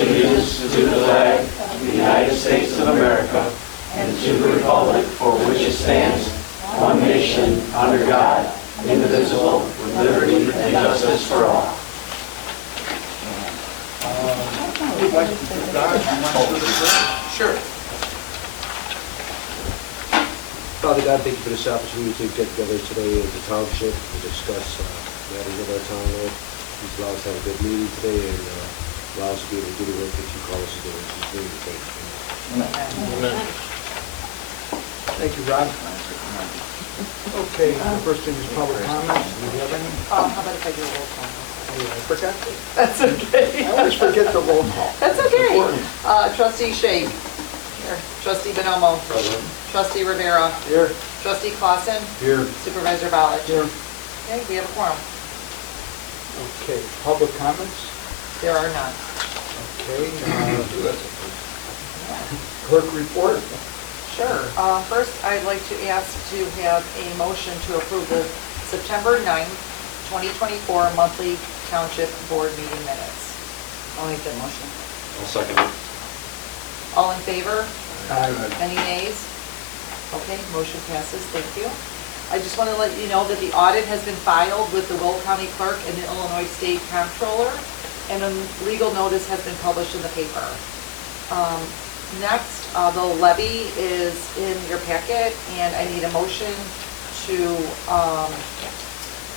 allegiance to the flag of the United States of America and to the republic for which it stands, one nation, under God, indivisible, with liberty and justice for all. Sure. Father God, thank you for this opportunity to get together today as a township to discuss matters of our town, Lord. Please allow us to have a good meeting today and allow us to be able to do the work that you call us to do. In Jesus' name we pray. Amen. Thank you, Rob. Okay, the first thing is public comments. Do you have any? How about if I do a roll call? Oh, yeah, I forgot to. That's okay. I always forget the roll call. That's okay. Trustee Shea. Here. Trustee Bonomo. Present. Trustee Rivera. Here. Trustee Clausen. Here. Supervisor Ballich. Here. Okay, we have a quorum. Okay, public comments. There are none. Okay, clerk report. Sure. First, I'd like to ask to have a motion to approve the September 9th, 2024 monthly township board meeting minutes. I'll make that motion. I'll second it. All in favor? Aye. Any nays? Okay, motion passes, thank you. I just want to let you know that the audit has been filed with the Will County Clerk and the Illinois State Comptroller, and a legal notice has been published in the paper. Next, the levy is in your packet, and I need a motion to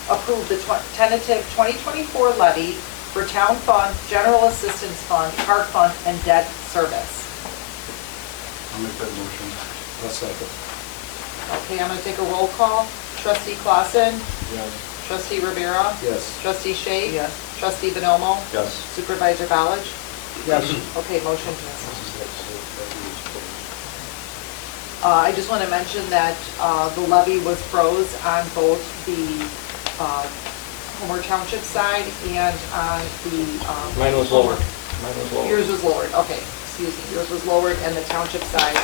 approve the tentative 2024 levy for Town Fund, General Assistance Fund, Park Fund, and Debt Service. I'll make that motion. I'll second. Okay, I'm going to take a roll call. Trustee Clausen? Yes. Trustee Rivera? Yes. Trustee Shea? Yes. Trustee Bonomo? Yes. Supervisor Ballich? Yes. Okay, motion passes. I just want to mention that the levy was froze on both the Homer Township side and on the... Mine was lower. Mine was lower. Yours was lowered, okay, excuse me. Yours was lowered and the township side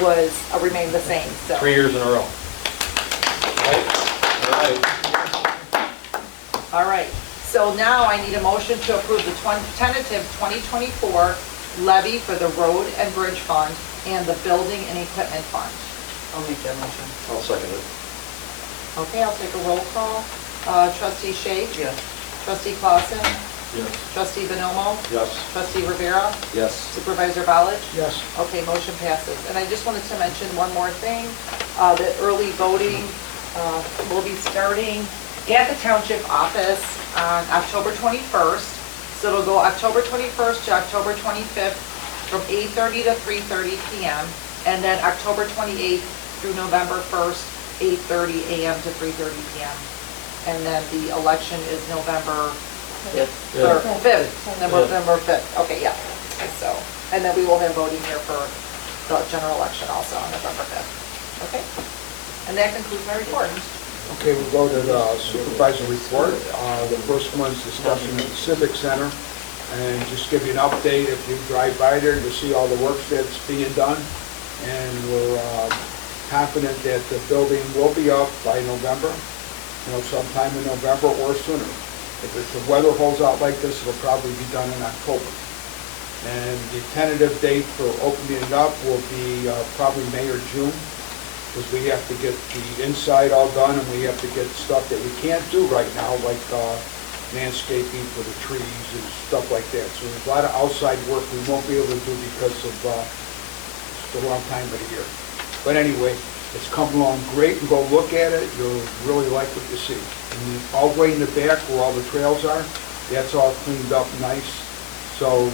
was, remained the same, so... 3 years in a row. Right? All right, so now I need a motion to approve the tentative 2024 levy for the Road and Bridge Fund and the Building and Equipment Fund. I'll make that motion. I'll second it. Okay, I'll take a roll call. Trustee Shea? Yes. Trustee Clausen? Yes. Trustee Bonomo? Yes. Trustee Rivera? Yes. Supervisor Ballich? Yes. Okay, motion passes. And I just wanted to mention one more thing, that early voting will be starting at the township office on October 21st. So it'll go October 21st to October 25th from 8:30 to 3:30 p.m. And then October 28th through November 1st, 8:30 a.m. to 3:30 p.m. And then the election is November 5th. November 5th. Okay, yeah. So, and then we will have voting here for the general election also on November 5th. Okay? And that concludes my report. Okay, we'll go to the supervisor report. The first one's discussion at the Civic Center. And just give you an update, if you drive by there, you'll see all the work that's being done. And we're confident that the building will be up by November, sometime in November or sooner. If the weather holds out like this, it'll probably be done in October. And the tentative date for opening it up will be probably May or June, because we have to get the inside all done and we have to get stuff that we can't do right now, like landscaping for the trees and stuff like that. So there's a lot of outside work we won't be able to do because of the wrong time of the year. But anyway, it's coming along great, and go look at it. You'll really like what you see. And all the way in the back where all the trails are, that's all cleaned up nice. So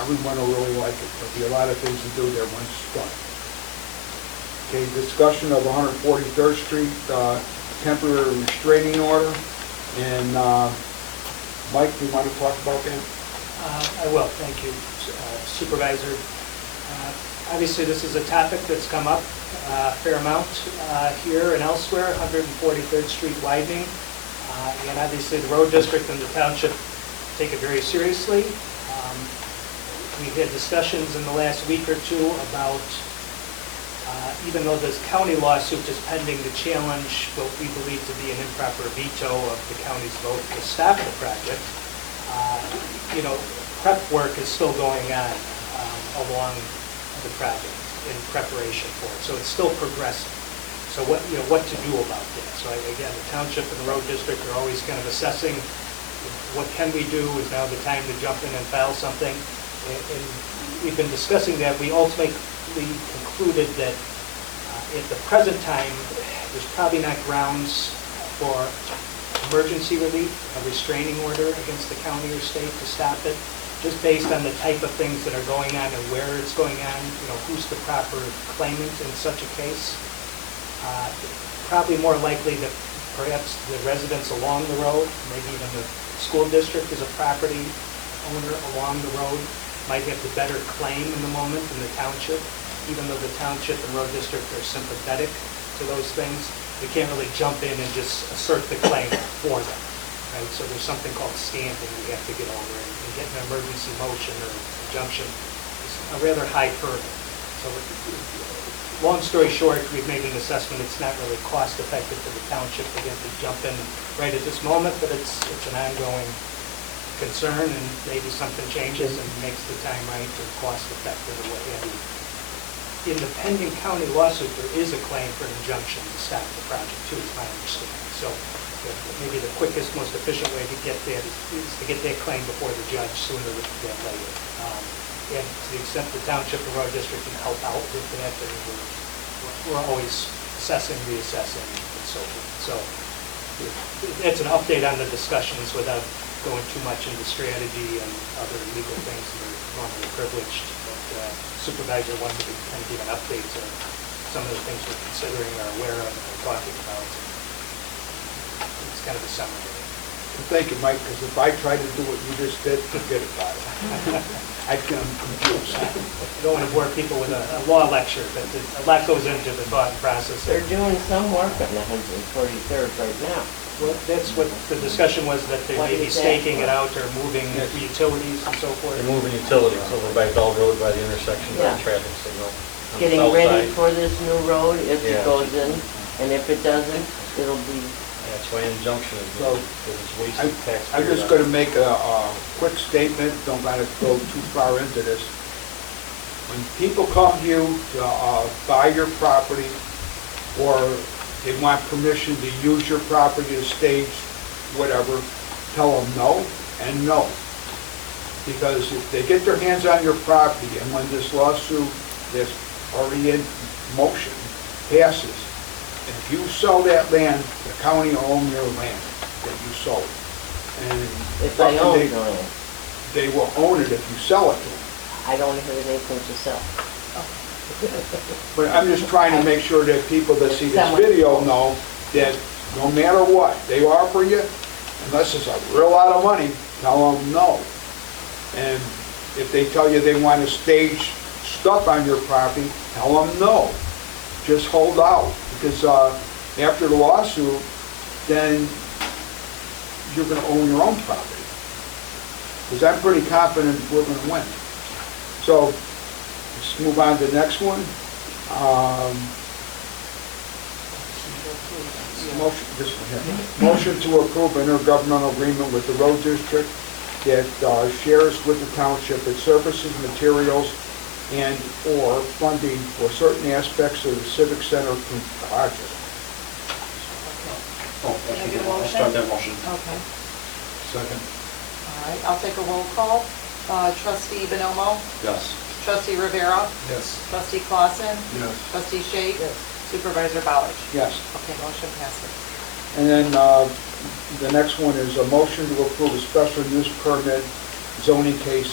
everyone will really like it. There'll be a lot of things to do there once it's done. Okay, discussion of 143rd Street temporary restraining order. And Mike, do you want to talk about that? I will, thank you, Supervisor. Obviously, this is a topic that's come up a fair amount here and elsewhere, 143rd Street widening. And obviously, the road district and the township take it very seriously. We had discussions in the last week or two about, even though this county lawsuit is pending to challenge what we believe to be an improper veto of the county's vote to stop the project, prep work is still going on along the project in preparation for it, so it's still progressing. So what to do about that? So again, the township and the road district are always kind of assessing what can we do, is now the time to jump in and file something. And we've been discussing that. We ultimately concluded that at the present time, there's probably not grounds for emergency relief, a restraining order against the county or state to stop it, just based on the type of things that are going on and where it's going on, who's the proper claimant in such a case. Probably more likely that perhaps the residents along the road, maybe even the school district as a property owner along the road, might have the better claim in the moment than the township. Even though the township and road district are sympathetic to those things, we can't really jump in and just assert the claim for them, right? So there's something called standing we have to get over, and get an emergency motion or injunction is a rather high hurdle. So long story short, we've made an assessment it's not really cost effective for the township to get to jump in right at this moment, but it's an ongoing concern, and maybe something changes and makes the time right or cost effective or what have you. In the pending county lawsuit, there is a claim for an injunction to stop the project too, is my understanding. So maybe the quickest, most efficient way to get that is to get that claim before the judge sooner than later. And to the extent the township and road district can help out with that, then we're always assessing, reassessing, and so forth. So it's an update on the discussions without going too much into strategy and other legal things that are normally privileged. But Supervisor wanted to kind of give an update to some of the things we're considering or aware of and we're talking about. It's kind of a summary. Thank you, Mike, because if I try to do what you just did, forget about it. I'm confused. I don't want to bore people with a law lecture, but a lot goes into the thought process. They're doing some work on the 143rd right now. Well, that's what the discussion was, that they What may be is that? staking it out or moving utilities and so forth. They're moving utilities over by Bell Road by the intersection of Yeah. the traffic signal. on the Getting south ready side. for this new road if Yeah. it goes in, and if it doesn't, it'll be, That's why injunction is So, needed, because it's wasting taxpayers. I'm just going to make a quick statement, don't let it go too far into this. When people come to you to buy your property, or they want permission to use your property to stage whatever, tell them no and no. Because if they get their hands on your property, and when this lawsuit that's already in motion passes, if you sell that land, the county will own your land that you sold. And if I own the land, they will own it if you sell it to them. I don't have anything to sell. But I'm just trying to make sure that people that see this Someone- video know that no matter what they offer you, unless it's a real lot of money, tell them no. And if they tell you they want to stage stuff on your property, tell them no. Just hold out, because after the lawsuit, then you're going to own your own property. Because I'm pretty confident we're going to win. So let's move on to the next one. Motion to approve intergovernmental agreement with the road district that shares with the township its services, materials, and/or funding for certain aspects of the Civic Center project. Oh, Can I get a I'll motion? start that motion. Okay. Second. All right, I'll take a roll call. Trustee Bonomo, Yes. trustee Rivera, Yes. trustee Clausen, Yes. trustee Shake, Yes. supervisor Ballard. Yes. Okay, motion passes. And then the next one is a motion to approve a special use permit zoning case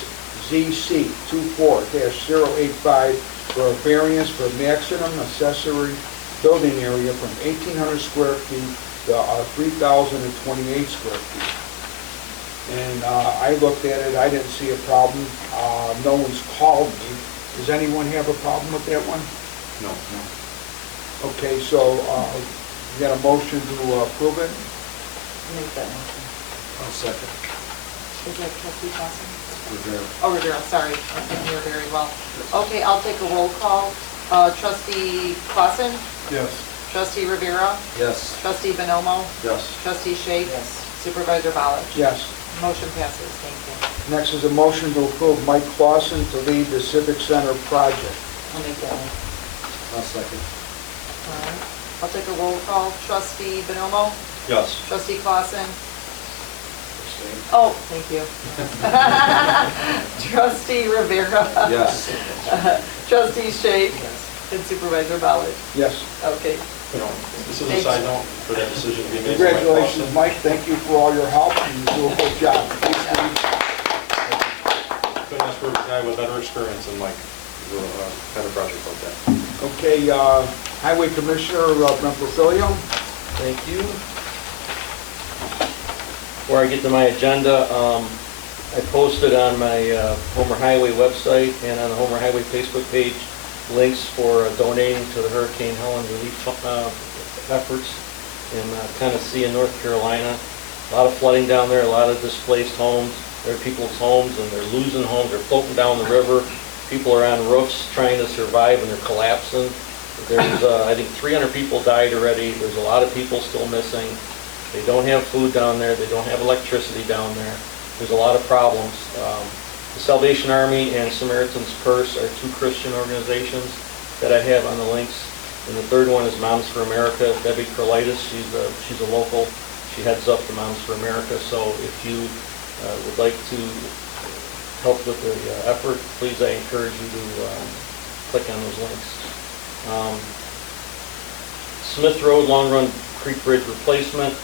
ZC 24-085 for a variance for maximum accessory building area from 1,800 square feet to 3,028 square feet. And I looked at it, I didn't see a problem. No one's called me. Does anyone have a problem with that one? No. Okay, so you got a motion to approve it? Make that motion. I'll second. Is that trustee Clausen? Rivera. Oh, Rivera, sorry, I didn't hear very well. Okay, I'll take a roll call. Trustee Clausen, Yes. trustee Rivera, Yes. trustee Bonomo, Yes. trustee Shake, Yes. supervisor Ballard. Yes. Motion passes, thank you. Next is a motion to approve Mike Clausen to lead the Civic Center project. I'll make that one. I'll second. All right. I'll take a roll call. Trustee Bonomo? Yes. Trustee Clausen? Oh, thank you. Trustee Rivera? Yes. Trustee Shake? And Supervisor Ballard? Yes. Okay. You know, this is a side note for that decision to be made. by Mike Congratulations, Clausen. Mike. Thank you for all your help, and you do a good job. Couldn't ask for a guy with better experience than Mike for a kind of project like that. Okay, Highway Commissioner, Brent Porfilio. Thank you. Before I get to my agenda, I posted on my Homer Highway website and on the Homer Highway Facebook page links for donating to the Hurricane Helen relief efforts in Tennessee and North Carolina. A lot of flooding down there, a lot of displaced homes. There are people's homes and they're losing homes, they're floating down the river. People are on roofs trying to survive and they're collapsing. There's, I think 300 people died already. There's a lot of people still missing. They don't have food down there. They don't have electricity down there. There's a lot of problems. The Salvation Army and Samaritan's Purse are two Christian organizations that I have on the links. And the third one is Moms for America. Debbie Carlitis, she's a local. She heads up the Moms for America. So if you would like to help with the effort, please, I encourage you to click on those links. Smith Road Long Run Creek Bridge replacement.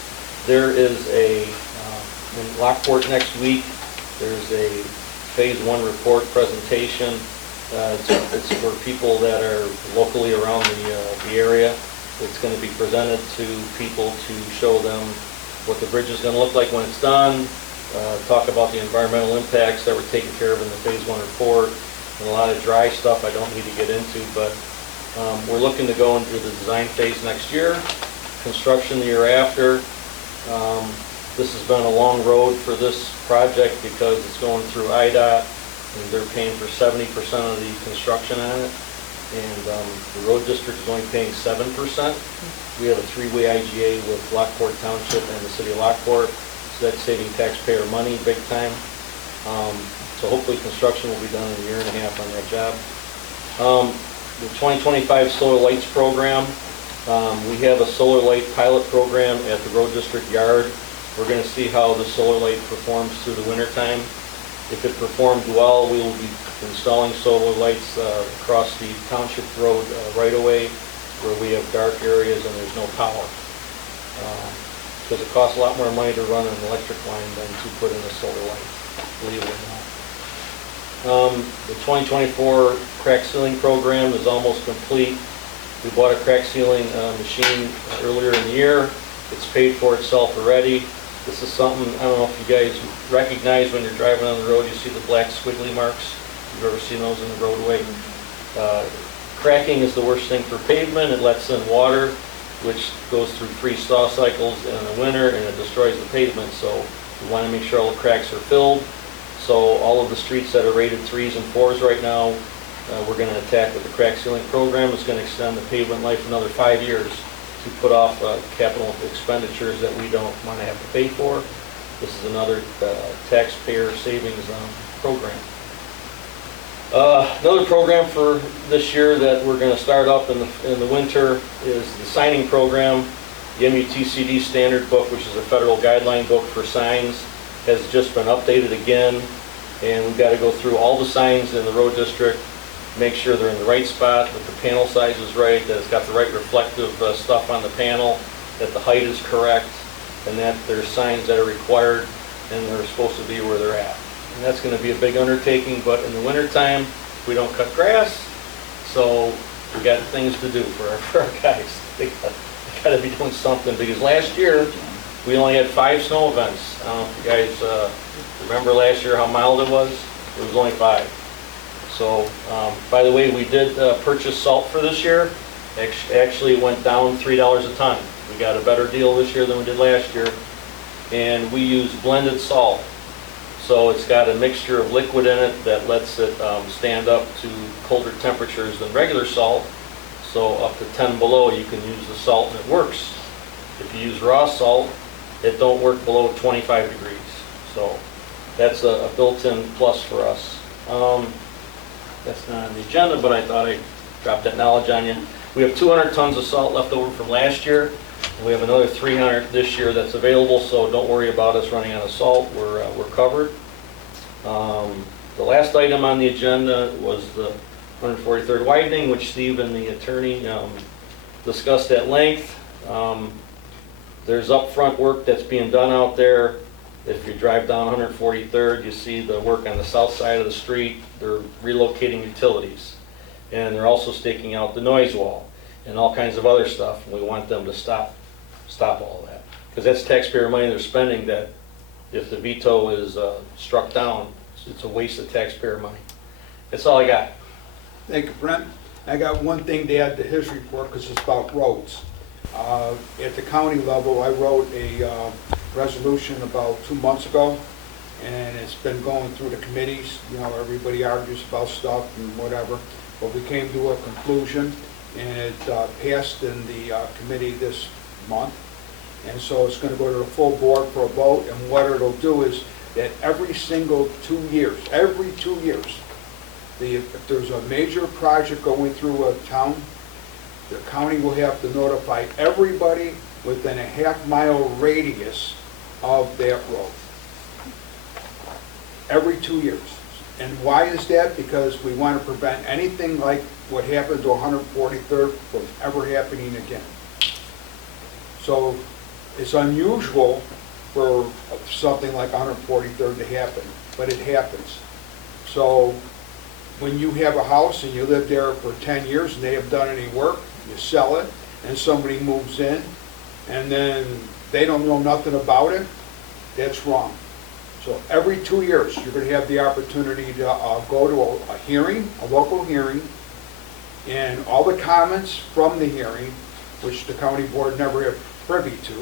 There is in Lockport next week, there's a Phase 1 report presentation. It's for people that are locally around the area. It's going to be presented to people to show them what the bridge is going to look like when it's done, talk about the environmental impacts that were taken care of in the Phase 1 report, and a lot of dry stuff I don't need to get into, but we're looking to go into the design phase next year, construction the year after. This has been a long road for this project because it's going through IDOT, and they're paying for 70% of the construction on it, and the road district is only paying 7%. We have a three-way IGA with Lockport Township and the city of Lockport, so that's saving taxpayer money big time. So hopefully construction will be done in a year and a half on that job. The 2025 Solar Lights Program, we have a solar light pilot program at the road district yard. We're going to see how the solar light performs through the winter time. If it performs well, we will be installing solar lights across the township road right away where we have dark areas and there's no power. Because it costs a lot more money to run an electric line than to put in a solar light, believe it or not. The 2024 crack sealing program is almost complete. We bought a crack sealing machine earlier in the year. It's paid for itself already. This is something, I don't know if you guys recognize when you're driving on the road, you see the black squiggly marks. You've ever seen those in the roadway? Cracking is the worst thing for pavement. It lets in water, which goes through freeze-thaw cycles in the winter, and it destroys the pavement. So we want to make sure all the cracks are filled. So all of the streets that are rated 3s and 4s right now, we're going to attack with the crack sealing program. It's going to extend the pavement life another 5 years to put off capital expenditures that we don't want to have to pay for. This is another taxpayer savings program. Another program for this year that we're going to start up in the winter is the signing program. The MUTCD standard book, which is a federal guideline book for signs, has just been updated again, and we've got to go through all the signs in the road district, make sure they're in the right spot, that the panel size is right, that it's got the right reflective stuff on the panel, that the height is correct, and that there's signs that are required and they're supposed to be where they're at. And that's going to be a big undertaking, but in the wintertime, we don't cut grass, so we got things to do for our guys. They got to be doing something, because last year, we only had 5 snow events. I don't know if you guys remember last year how mild it was. It was only 5. So, by the way, we did purchase salt for this year. Actually, it went down $3 a ton. We got a better deal this year than we did last year. And we use blended salt. So it's got a mixture of liquid in it that lets it stand up to colder temperatures than regular salt. So up to 10 below, you can use the salt and it works. If you use raw salt, it don't work below 25 degrees. So that's a built-in plus for us. That's not on the agenda, but I thought I'd drop that knowledge on you. We have 200 tons of salt left over from last year. And we have another 300 this year that's available, so don't worry about us running out of salt. We're covered. The last item on the agenda was the 143rd widening, which Steve and the attorney discussed at length. There's upfront work that's being done out there. If you drive down 143rd, you see the work on the south side of the street. They're relocating utilities. And they're also staking out the noise wall and all kinds of other stuff. We want them to stop all that. Because that's taxpayer money they're spending that if the veto is struck down, it's a waste of taxpayer money. That's all I got. Thank you, Brent. I got one thing to add to his report because it's about roads. At the county level, I wrote a resolution about 2 months ago, and it's been going through the committees. You know, everybody argues about stuff and whatever, but we came to a conclusion, and it passed in the committee this month. And so it's going to go to the full board for a vote, and what it'll do is that every single 2 years, if there's a major project going through a town, the county will have to notify everybody within a half-mile radius of that road. Every 2 years. And why is that? Because we want to prevent anything like what happened to 143rd from ever happening again. So it's unusual for something like 143rd to happen, but it happens. So when you have a house and you live there for 10 years and they haven't done any work, you sell it, and somebody moves in, and then they don't know nothing about it, that's wrong. So every 2 years, you're going to have the opportunity to go to a hearing, a local hearing, and all the comments from the hearing, which the county board never had privy to,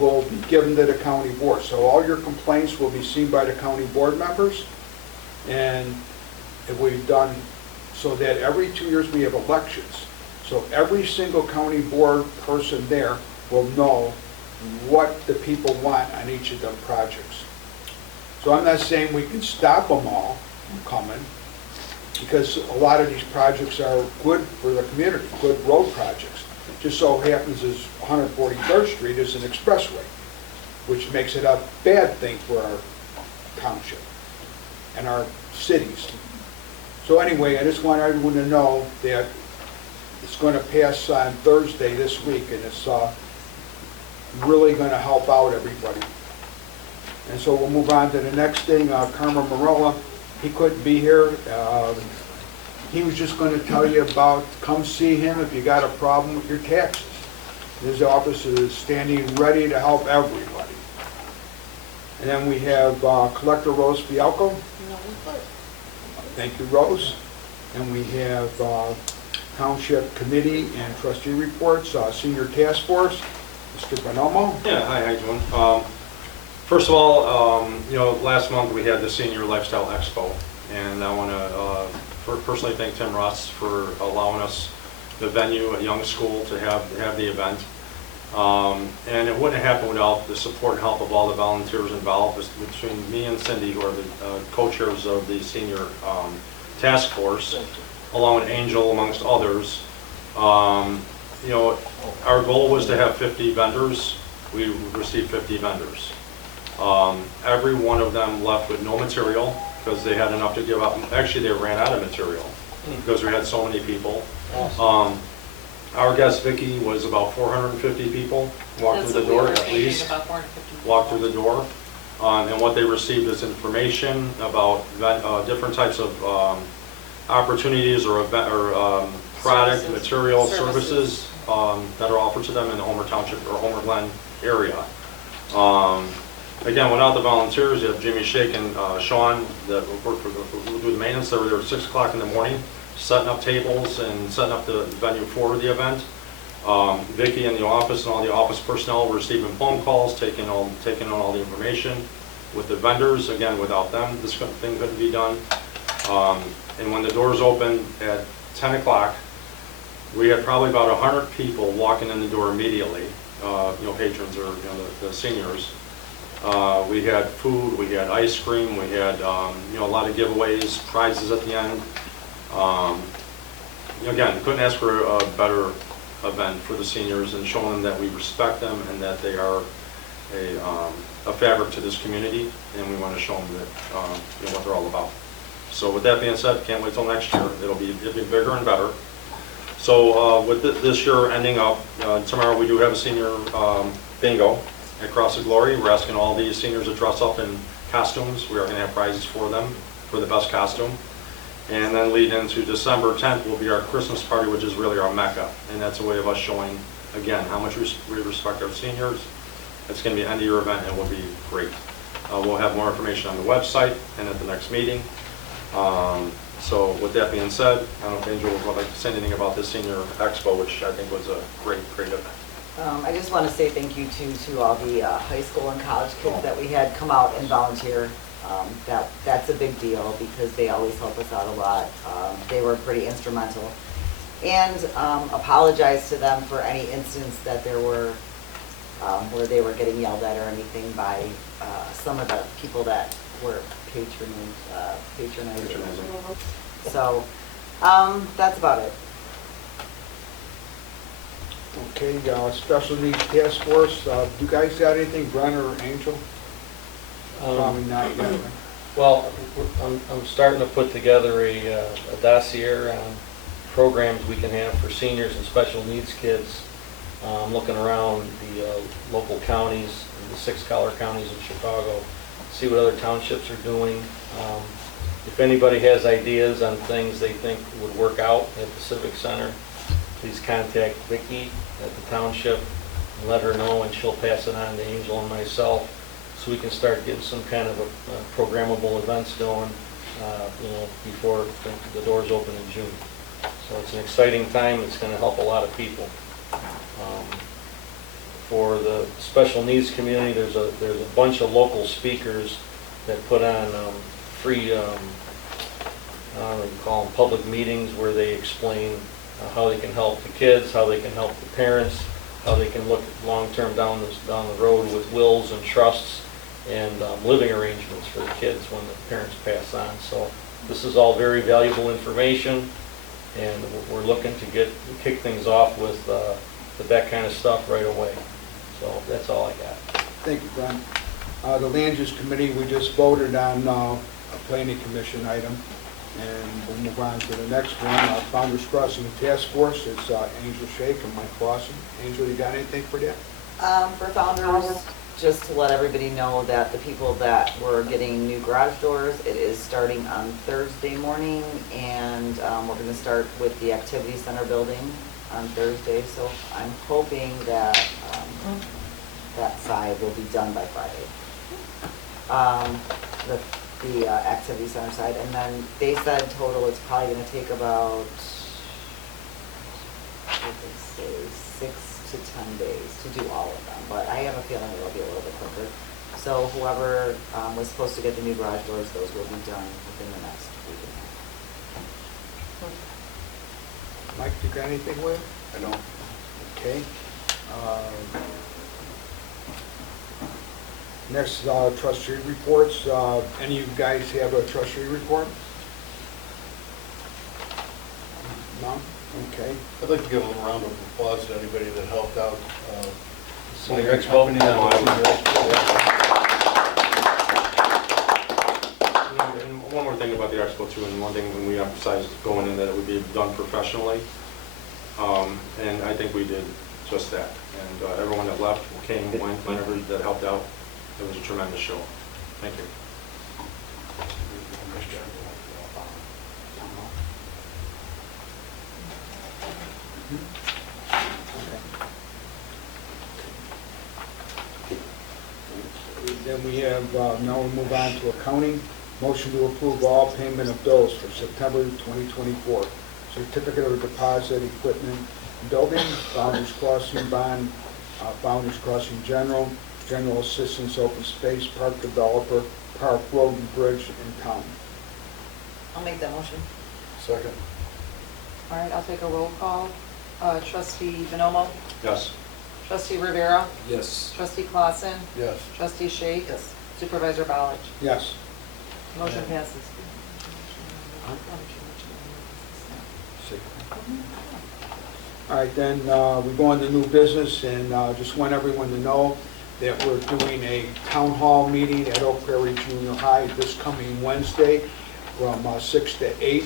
will be given to the county board. So all your complaints will be seen by the county board members, and we've done so that every 2 years we have elections. So every single county board person there will know what the people want on each of them projects. So I'm not saying we can stop them all from coming, because a lot of these projects are good for the community, good road projects. Just so happens is 143rd Street is an expressway, which makes it a bad thing for our township and our cities. So anyway, I just want everyone to know that it's going to pass on Thursday this week, and it's really going to help out everybody. And so we'll move on to the next thing. Carmen Marola, he couldn't be here. He was just going to tell you about, come see him if you got a problem with your taxes. His office is standing ready to help everybody. And then we have Collector Rose Fialco. Thank you, Rose. And we have Township Committee and Trustee Reports, Senior Task Force, Mr. Bonomo. Yeah, hi, how you doing? First of all, last month we had the Senior Lifestyle Expo, and I want to personally thank Tim Ross for allowing us the venue at Young School to have the event. And it wouldn't have happened without the support and help of all the volunteers involved, between me and Cindy, who are the co-chairs of the Senior Task Force, along with Angel, amongst others. Our goal was to have 50 vendors. We received 50 vendors. Every one of them left with no material because they had enough to give up. Actually, they ran out of material because we had so many people. Awesome. Our guest, Vicki, was about 450 people walked through the door, at least. Walked through the door. And what they received is information about different types of opportunities or product, material, services that are offered to them in the Homer Township or Homer Glen area. Again, without the volunteers, you have Jimmy Shake and Sean that work who do the maintenance. They were there at 6 o'clock in the morning, setting up tables and setting up the venue for the event. Vicki in the office and all the office personnel were receiving phone calls, taking on all the information with the vendors. Again, without them, this thing couldn't be done. And when the doors opened at 10 o'clock, we had probably about 100 people walking in the door immediately, patrons or the seniors. We had food, we had ice cream, we had, you know, a lot of giveaways, prizes at the end. You know, again, couldn't ask for a better event for the seniors and showing them that we respect them and that they are a fabric to this community, and we want to show them that, you know, what they're all about. So with that being said, can't wait till next year. It'll be bigger and better. So with this year ending up, tomorrow we do have a senior bingo at Cross of Glory. We're asking all these seniors to dress up in costumes. We are going to have prizes for them for the best costume. And then lead into December 10th will be our Christmas party, which is really our mecca. And that's a way of us showing, again, how much we respect our seniors. It's going to be an end-of-year event, and it will be great. We'll have more information on the website and at the next meeting. So with that being said, I don't know if Angel would like to say anything about this senior expo, which I think was a great event. I just want to say thank you to all the high school and college kids that we had come out and volunteer. That's a big deal because they always help us out a lot. They were pretty instrumental. And apologize to them for any instance that there were where they were getting yelled at or anything by some of the people that were patronizing. So that's about it. Okay, Special Needs Task Force, you guys got anything, Brenner or Angel? Probably not yet. right? Well, I'm starting to put together a dossier on programs we can have for seniors and special needs kids. I'm looking around the local counties, the 6 collar counties in Chicago, see what other townships are doing. If anybody has ideas on things they think would work out at the Civic Center, please contact Vicki at the township and let her know, and she'll pass it on to Angel and myself, so we can start getting some kind of a programmable events going, you know, before the doors open in June. So it's an exciting time. It's going to help a lot of people. For the special needs community, there's a bunch of local speakers that put on free, I don't know what you call them, public meetings where they explain how they can help the kids, how they can help the parents, how they can look long-term down the road with wills and trusts and living arrangements for the kids when the parents pass on. So this is all very valuable information, and we're looking to kick things off with that kind of stuff right away. So that's all I got. Thank you, Glenn. The Land Use Committee, we just voted on a planning commission item, and we'll move on to the next one. Founders Crossing Task Force, it's Angel Shake and Mike Clausen. Angel, you got anything for that? For Founders, just to let everybody know that the people that were getting new garage doors, it is starting on Thursday morning, and we're going to start with the Activity Center building on Thursday, so I'm hoping that that side will be done by Friday. The Activity Center side, and then they said total it's probably going to take about, what did they say, 6 to 10 days to do all of them, but I have a feeling it'll be a little bit quicker. So whoever was supposed to get the new garage doors, those will be done within the next week and a half. Mike, you got anything with? I don't. Okay. Next, trustee reports. Any of you guys have a trustee report? No? Okay. I'd like to give a little round of applause to anybody that helped out. Senior Expo. And one more thing about the expo too, and one thing when we emphasized going in that it would be done professionally, and I think we did just that. And everyone that left, came, went, whenever that helped out, it was a tremendous show. Thank you. Then we have, now we'll move on to accounting. Motion to approve all payment of bills for September 2024. Certificate of deposit, equipment, building, Founders Crossing bond, Founders Crossing general assistance, open space, park developer, park, road and bridge, and town. I'll make that motion. Second. All right, I'll take a roll call. Trustee Bonomo? Yes. Trustee Rivera. Yes. Trustee Clausen. Yes. Trustee Shake. Yes. Supervisor Ballich. Yes. Motion passes. All right, then we go into new business, and just want everyone to know that we're doing a town hall meeting at Oak Prairie Junior High this coming Wednesday from 6 to 8.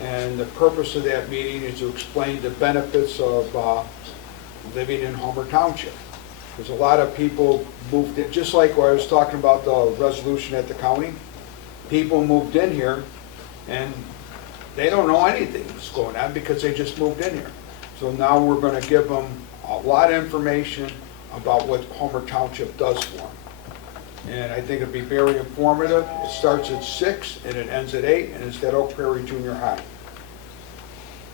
And the purpose of that meeting is to explain the benefits of living in Homer Township. There's a lot of people moved in, just like what I was talking about the resolution at the county. People moved in here, and they don't know anything that's going on because they just moved in here. So now we're going to give them a lot of information about what Homer Township does for them. And I think it'll be very informative. It starts at 6 and it ends at 8, and it's at Oak Prairie Junior High.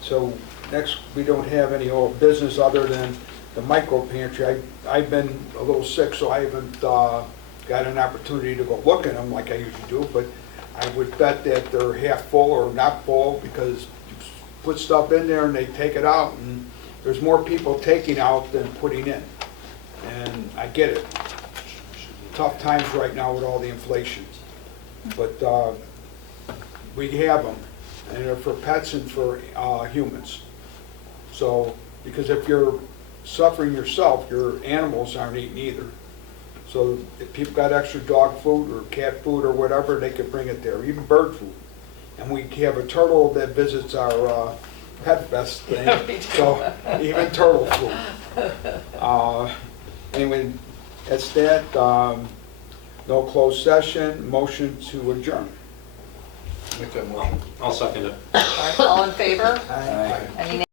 So next, we don't have any old business other than the micro pantry. I've been a little sick, so I haven't got an opportunity to go look at them like I usually do, but I would bet that they're half full or not full, because you put stuff in there and they take it out, and there's more people taking out than putting in. And I get it. Tough times right now with all the inflation. But we have them, and they're for pets and for humans. So, because if you're suffering yourself, your animals aren't eating either. So if people got extra dog food or cat food or whatever, they could bring it there, even bird food. And we have a turtle that visits our Pet Fest thing, so even turtle food. Anyway, that's that. No closed session, motion to adjourn. Make that motion. I'll second it. All right, all in favor? Aye. Any